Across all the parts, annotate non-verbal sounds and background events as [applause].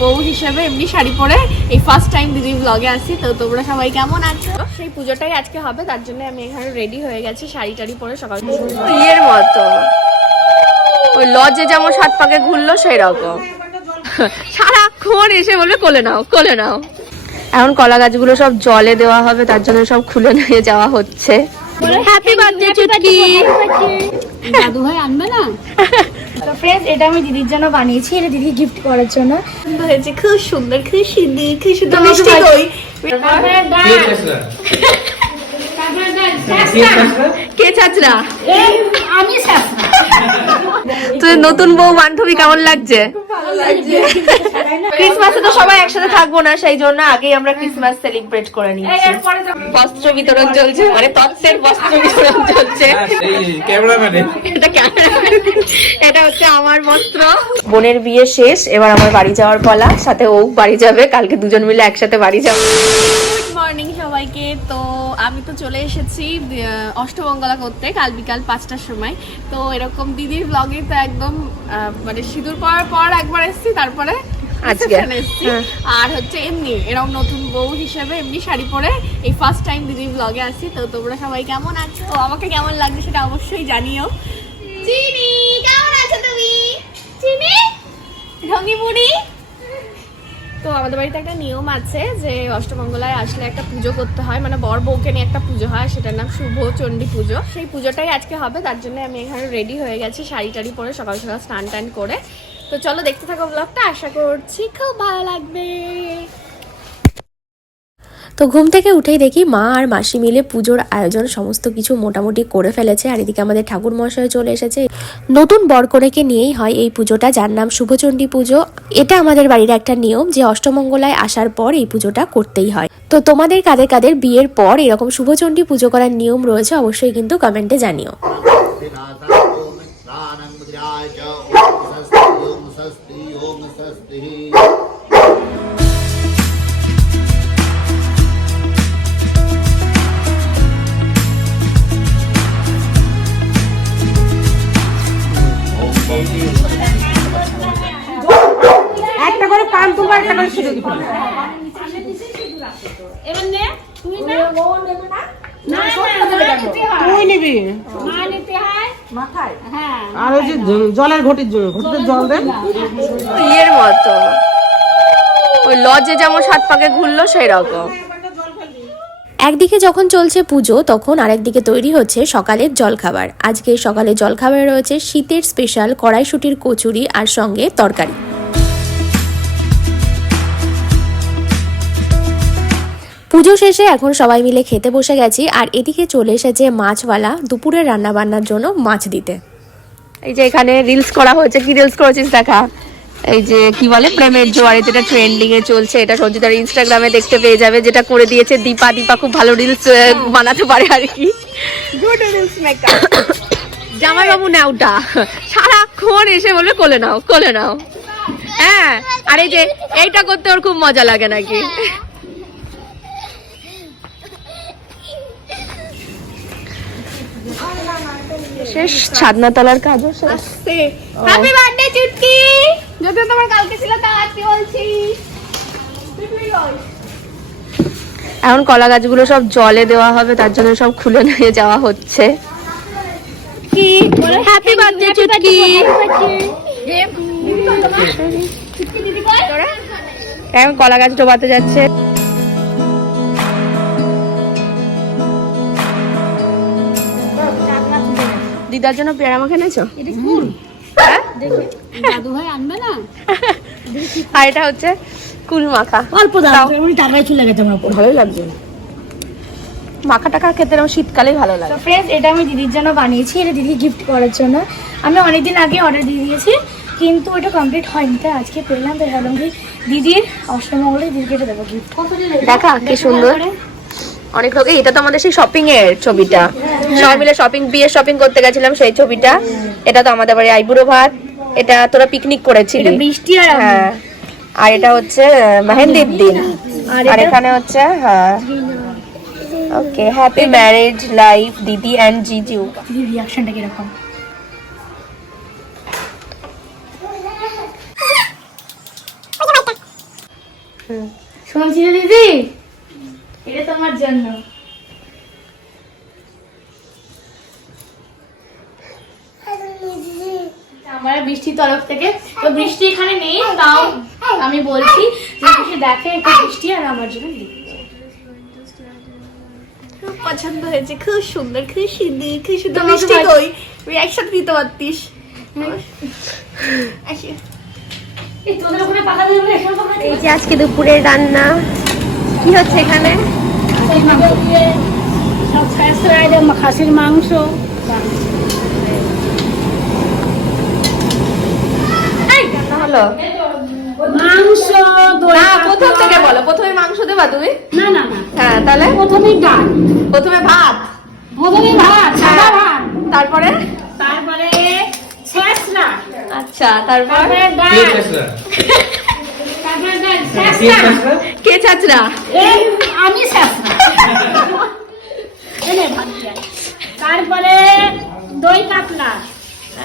বউ হিসেবে এমনি শাড়ি পরে এই ফার্স্ট টাইম দিদি ব্লগে আসি তো তোমরা সবাই কেমন আছো? সেই পুজোটাই আজকে হবে তার জন্য আমি এখানে রেডি হয়ে গেছি শাড়ি টাড়ি পরে সকাল বিয়ের মতো। ওই লজে যেমন সাত পাকে ঘুরলো সেই রকম সারাক্ষণ এসে বলবে কোলে নাও কোলে নাও। এখন কলা গাছগুলো সব জলে দেওয়া হবে তার জন্য সব খুলে নিয়ে যাওয়া হচ্ছে। হ্যাপি বার্থডে চুটকি দাদু ভাই আনবে না? [laughs] তো ফ্রেন্ডস এটা আমি দিদির জন্য বানিয়েছি। এটা দিদি গিফট করার জন্য। সুন্দর হয়েছে খুব সুন্দর খুব সুন্দর খুব সুন্দর মিষ্টি দই। কে চাচরা? আমি তুই নতুন বউ বান্ধবী কেমন লাগছে? ক্রিসমাসে তো সবাই একসাথে থাকব না সেই জন্য আগেই আমরা ক্রিসমাস সেলিব্রেট করে নিচ্ছি বস্ত্র বিতরণ চলছে মানে তত্ত্বের বস্ত্র বিতরণ চলছে। এটা ক্যামেরা এটা হচ্ছে আমার বস্ত্র। বোনের বিয়ে শেষ এবার আমার বাড়ি যাওয়ার পালা সাথে ও বাড়ি যাবে কালকে দুজন মিলে একসাথে বাড়ি যাব। গুড মর্নিং সবাইকে। তো আমি তো চলে এসেছি অষ্টমঙ্গলা করতে কাল বিকাল পাঁচটার সময়। তো এরকম দিদির ব্লগে তো একদম মানে সিঁদুর পরার পর একবার এসেছি তারপরে আজকে। reception এসেছি। হ্যাঁ। আর হচ্ছে এমনি এরকম নতুন বউ হিসেবে এমনি শাড়ি পরে এই ফার্স্ট টাইম দিদির ব্লগে আসি তো তোমরা সবাই কেমন আছো? আমাকে কেমন লাগছে সেটা অবশ্যই জানিও। চিনি কেমন আছো তুমি? চিনি? ঢঙ্গি মুড়ি? তো আমাদের বাড়িতে একটা নিয়ম আছে যে অষ্টমঙ্গলায় আসলে একটা পুজো করতে হয়। মানে বর বউকে নিয়ে একটা পুজো হয়, সেটার নাম শুভ চণ্ডী পুজো। সেই পুজোটাই আজকে হবে, তার জন্য আমি এখানে রেডি হয়ে গেছি শাড়ি টাড়ি পরে সকাল সকাল স্নান টান করে। তো চলো দেখতে থাকো ব্লগটা আশা করছি খুব ভালো লাগবে। তো ঘুম থেকে উঠেই দেখি মা আর মাসি মিলে পুজোর আয়োজন সমস্ত কিছু মোটামুটি করে ফেলেছে। আর এদিকে আমাদের ঠাকুর মশাই চলে এসেছে। নতুন বরকনেকে নিয়েই হয় এই পুজোটা, যার নাম শুভচণ্ডী পুজো। এটা আমাদের বাড়ির একটা নিয়ম যে অষ্টমঙ্গলায় আসার পর এই পুজোটা করতেই হয়। তো তোমাদের কাদের কাদের বিয়ের পর এরকম শুভচণ্ডী পুজো করার নিয়ম রয়েছে অবশ্যই কিন্তু কমেন্টে জানিও। তুই নিবি আর ওই যে জলের ঘটির জন্য ঘটিতে জল দেন বিয়ের মতো। ওই লজে যেমন সাত পাকে ঘুরলো সেই রকম একদিকে যখন চলছে পুজো তখন আরেকদিকে তৈরি হচ্ছে সকালের জলখাবার। আজকে সকালে জলখাবারে রয়েছে শীতের স্পেশাল কড়াইশুটির কচুরি আর সঙ্গে তরকারি। পুজো শেষে এখন সবাই মিলে খেতে বসে গেছি আর এদিকে চলে এসেছে মাছওয়ালা দুপুরের রান্না বান্নার জন্য মাছ দিতে। এই যে এখানে রিলস করা হয়েছে কি রিলস করেছিস দেখা? এই যে কি বলে প্রেমের জোয়ারে যেটা ট্রেন্ডিং এ চলছে এটা সঞ্জিতার ইনস্টাগ্রামে দেখতে পেয়ে যাবে যেটা করে দিয়েছে দীপা। দীপা খুব ভালো রিলস বানাতে পারে আর কি। গুড রিলস মেকআপ [coughs] জামাই বাবু নাওটা সারাক্ষণ এসে বলবে কোলে নাও কোলে নাও। হ্যাঁ আর এই যে এইটা করতে ওর খুব মজা লাগে নাকি? শেষ ছাদনা তলার কাজও শেষ। হ্যাপি বার্থডে চুটকি! যদিও তোমার কালকে ছিল তা আজকে বলছি? এখন কলা গাছগুলো সব জলে দেওয়া হবে তার জন্য সব খুলে নিয়ে যাওয়া হচ্ছে। কি? হ্যাপি বার্থডে চুটকি এখন কলা গাছ ডোবাতে যাচ্ছে। দিদার জন্য পেয়ারা মাখা এনেছো? হ্যাঁ? [laughs] আর এটা হচ্ছে কুল মাখা। অল্প দাও। টাকায় চলে গেছে আমার উপর। ভালোই লাগছে। মাখা টাকা খেতে আমার শীতকালেই ভালো লাগে। ফ্রেন্ডস এটা আমি দিদির জন্য বানিয়েছি এটা দিদি গিফট করার জন্য। আমি অনেকদিন আগে অর্ডার দিয়ে দিয়েছি কিন্তু এটা কমপ্লিট হয়নি তাই আজকে পেলাম তাই ভাবলাম দিদির অষ্টমঙ্গলে দিদিকে এটা দেবো গিফট দেখা কি সুন্দর। অনেক লোকে এটা তো আমাদের সেই শপিং এর ছবিটা সবাই মিলে শপিং বিয়ে শপিং করতে গেছিলাম সেই ছবিটা। এটা তো আমাদের বাড়ি আইবুড়ো ভাত। এটা তোরা পিকনিক করেছিলি। এটা বৃষ্টি আর হ্যাঁ। আর এটা হচ্ছে মেহেন্দির দিন। আর এখানে হচ্ছে হ্যাঁ। ওকে হ্যাপি ম্যারেজ লাইফ দিদি অ্যান্ড জিজু রিয়াকশনটা কীরকম? শুনছি দিদি? তোমার জন্য। আমার বৃষ্টির তরফ থেকে। তো বৃষ্টি এখানে নেই তাও আমি বলছি যে বৃষ্টি দেখে একটু বৃষ্টি আর আমার জন্য খুব পছন্দ হয়েছে খুব সুন্দর খুব সুন্দর খুব সুন্দর। মিষ্টি কই তুই দিতে পারতিস। এই যে আজকে দুপুরের রান্না। কি হচ্ছে এখানে? খাসির মাংস। হলো? মাংস না প্রথম থেকে বলো প্রথমে মাংস দেবা তুমি? না না না। হ্যাঁ তাহলে? প্রথমেই ডাল। প্রথমে ভাত। প্রথমেই ভাত সাদা ভাত। তারপরে? তারপরে আচ্ছা তারপরে? ডাল। [laughs] কে চাচরা? আমি। তারপরে দই কাতলা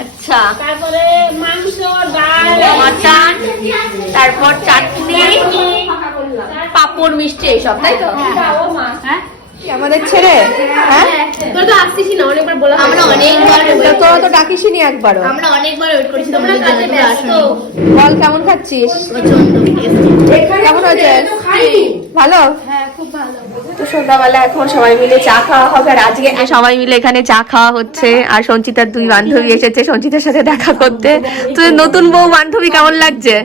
আচ্ছা। তারপরে মাংস ডাল। মাটন তারপর চাটনি পাপড় মিষ্টি এইসব তাই তো? হ্যাঁ? আমাদের ছেড়ে হ্যাঁ? তোরা তো না অনেকবার বলা আমরা অনেকবার তোরা তো ডাকিসনি একবারও। আমরা অনেকবার ওয়েট করেছি তোমরা কাজে ব্যস্ত। বল কেমন খাচ্ছিস? কেমন হয়েছে? ভালো? হ্যাঁ খুব ভালো। তো সন্ধ্যাবেলা এখন সবাই মিলে চা খাওয়া হবে আর আজকে সবাই মিলে এখানে চা খাওয়া হচ্ছে আর সঞ্চিতার দুই বান্ধবী এসেছে সঞ্চিতার সাথে দেখা করতে। তো নতুন বউ বান্ধবী কেমন লাগছে?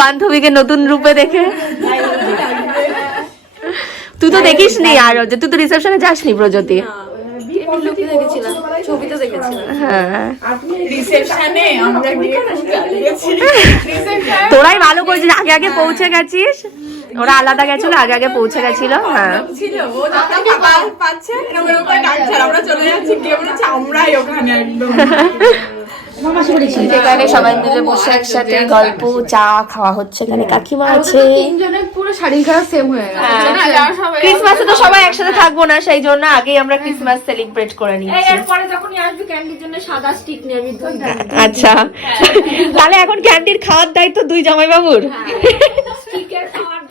বান্ধবীকে নতুন রূপে দেখে। তুই তো দেখিস নি আর যে তুই তো রিসেপশনে যাসনি প্রজ্যোতি। হ্যাঁ। রিসেপশনে আমরা গিয়ে তোরাই ভালো করেছিস আগে আগে পৌঁছে গেছিস? ওরা আলাদা গেছিল আগে আগে পৌঁছে গেছিল হ্যাঁ। সবাই মিলে বসে একসাথে গল্প চা খাওয়া হচ্ছে এখানে কাকিমা আছে। ক্রিসমাসে তো সবাই একসাথে থাকব না সেই জন্য আগেই আমরা ক্রিসমাস সেলিব্রেট করে নিই এরপরে যখনই আসবে ক্যান্ডির জন্য সাদা স্টিক নিয়ে আমি আচ্ছা। তাহলে এখন ক্যান্ডির খাওয়ার দায়িত্ব দুই জামাই বাবুর স্টিকের খাওয়ার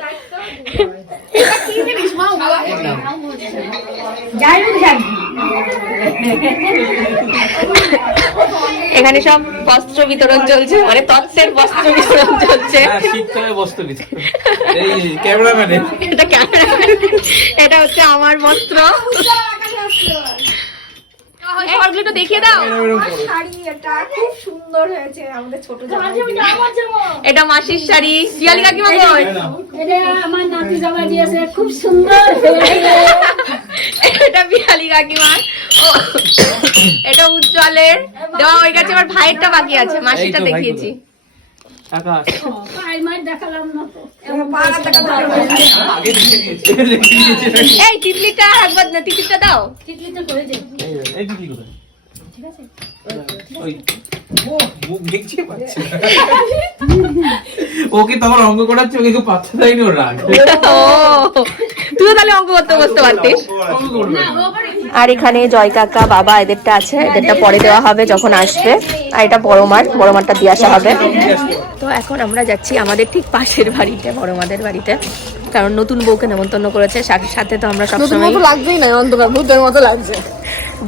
এখানে সব বস্ত্র বিতরণ চলছে মানে তত্ত্বের বস্ত্র বিতরণ চলছে। হ্যাঁ, বস্ত্র দিতে ক্যামেরাম্যানের। এটা এটা হচ্ছে আমার বস্ত্র। একটু দেখিয়ে দাও। এটা মাসির শাড়ি। পিয়ালি কাকিমা কই এটা আমার নাতি জামা দিয়েছে খুব সুন্দর এটা কাকিমা এটা উজ্জ্বলের। দেওয়া হয়ে গেছে আমার ভাইয়েরটা বাকি আছে মাসিটা দেখিয়েছি। এই তিতলিটা একবার না তিতলিটা দাও। করে দে। এই-। ওকে অঙ্ক করাচ্ছে? ওকে কেউ পাচ্ছে তাই না রাগ। ও তুইও তাহলে অঙ্ক করতে বসতে পারতিস। আর এখানে জয় কাকা বাবা এদেরটা আছে এদেরটা পরে দেওয়া হবে যখন আসবে। আর এটা বড় মার বড় মারটা দিয়ে আসা হবে। তো এখন আমরা যাচ্ছি আমাদের ঠিক পাশের বাড়িতে বড় মাদের বাড়িতে। কারণ নতুন বউকে নেমন্তন্ন করেছে সাথে সাথে তো আমরা সবসময় লাগবেই না অন্ধকার ভূতের মতো লাগছে।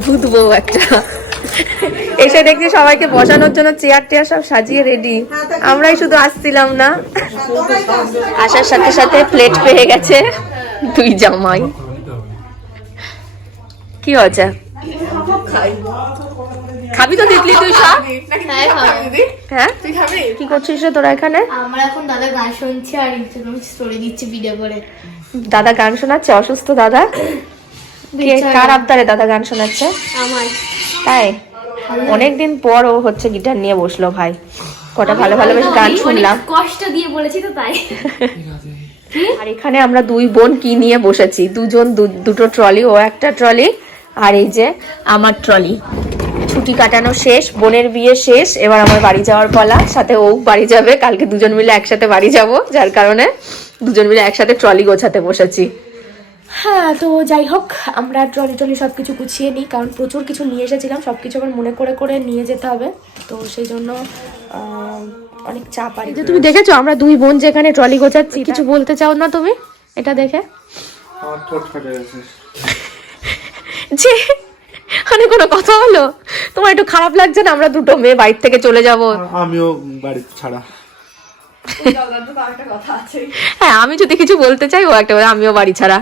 ভূত বউ একটা। এসে দেখছি সবাইকে বসানোর জন্য চেয়ার টেয়ার সব সাজিয়ে রেডি আমরাই শুধু আসছিলাম না। আসার সাথে সাথে প্লেট পেয়ে গেছে দুই জামাই। কি হয়েছে খাবি তো তিতলি তুই সব? হ্যাঁ হ্যাঁ। তুই খাবি? কি করছিস রে তোরা এখানে? আমরা এখন দাদা গান শুনছি আর ইনস্টাগ্রামে স্টোরি দিচ্ছি ভিডিও করে। দাদা গান শোনাচ্ছে অসুস্থ দাদা? কার আবদারে দাদা গান শোনাচ্ছে? আমার তাই? অনেকদিন পর ও হচ্ছে গিটার নিয়ে বসল ভাই। কটা ভালো ভালো বেশ গান শুনলাম। কষ্ট দিয়ে বলেছি তো তাই। আর এখানে আমরা দুই বোন কি নিয়ে বসেছি? দুজন দুটো ট্রলি ও একটা ট্রলি আর এই যে আমার ট্রলি। ছুটি কাটানো শেষ বোনের বিয়ে শেষ এবার আমার বাড়ি যাওয়ার পালা সাথে ও বাড়ি যাবে কালকে দুজন মিলে একসাথে বাড়ি যাব যার কারণে দুজন মিলে একসাথে ট্রলি গোছাতে বসেছি। হ্যাঁ তো যাই হোক আমরা ট্রলি ট্রলি সব কিছু গুছিয়ে নিই কারণ প্রচুর কিছু নিয়ে এসেছিলাম সব কিছু আবার মনে করে করে নিয়ে যেতে হবে। তো সেই জন্য অনেক চাপ আর। তুমি দেখেছ? আমরা দুই বোন যেখানে ট্রলি গোছাচ্ছি কিছু বলতে চাও না তুমি? এটা দেখে। আমার ঠোঁট ফেটে গেছে। [laughs] যে মানে কোনো কথা হলো? তোমার একটু খারাপ লাগছে না? আমরা দুটো মেয়ে বাড়ির থেকে চলে যাব। আমিও বাড়ি ছাড়া। হ্যাঁ আমি যদি কিছু বলতে চাই ও একটা আমিও বাড়ি ছাড়া।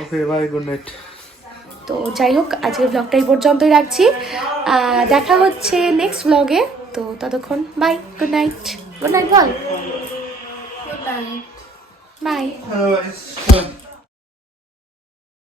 ওকে বাই গুড নাইট তো যাই হোক আজকের ব্লগটা এই পর্যন্তই রাখছি। দেখা হচ্ছে নেক্সট ব্লগে তো ততক্ষণ bye good night good night বল। Bye Bye.